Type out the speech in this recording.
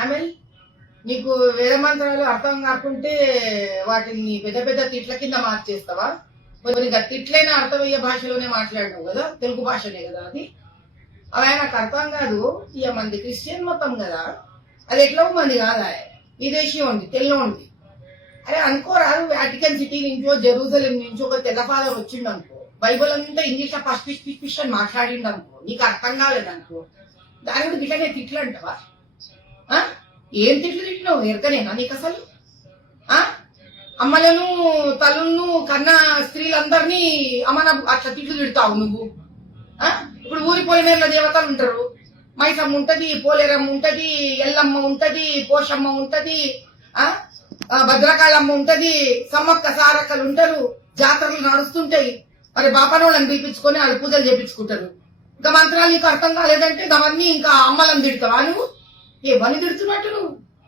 Camel. నీకు వేద మంత్రాలు అర్థం కాకుంటే వాటిని పెద్ద పెద్ద తిట్ల కింద మార్చేస్తావా? కొన్ని తిట్లైనా అర్థమయ్యే భాషలోనే మాట్లాడినావు కదా, తెలుగు భాషనే కదా అది. అవి నాకు అర్థం కాదు. ఇక మంది క్రిస్టియన్ మొత్తం కదా, అది ఎట్లా మంది కాదా, విదేశీ ఉంది, తెల్ల ఉంది. అరే అనుకోరాదు, వాటికన్ సిటీ నుంచో జెరూసలేం నుంచో ఒక తెల్ల ఫాదర్ వచ్చిండు అనుకో, బైబుల్ అంతా ఇంగ్లీష్ లో ఫస్ట్ పిష్ అని మాట్లాడిండు అనుకో, నీకు అర్థం కాలేదనుకో, దాని కూడా గిట్లనే తిట్లు అంటావా? ఏం తిట్లు తిట్టినావు? ఎరకనేనా నీకు అసలు? అమ్మలను తల్లులను కన్నా స్త్రీలందరినీ అమ్మన అట్లా తిట్లు తిడతావు నువ్వు. ఇప్పుడు ఊరి పోలిమేర్ల దేవతలు ఉంటారు, మైసమ్మ ఉంటది, పోలేరమ్మ ఉంటది, ఎల్లమ్మ ఉంటది, పోషమ్మ ఉంటది, భద్రకాళమ్మ ఉంటది, సమ్మక్క సారక్కలు ఉంటారు, జాతరలు నడుస్తుంటాయి. మరి బాపనోళ్ళని పిలిపించుకొని వాళ్ళు పూజలు చేపించుకుంటారు. ఇంకా మంత్రాలు నీకు అర్థం కాలేదంటే అవన్నీ ఇంకా అమ్మలను తిడతావా నువ్వు? ఏమని తిడుతున్నట్టు నువ్వు?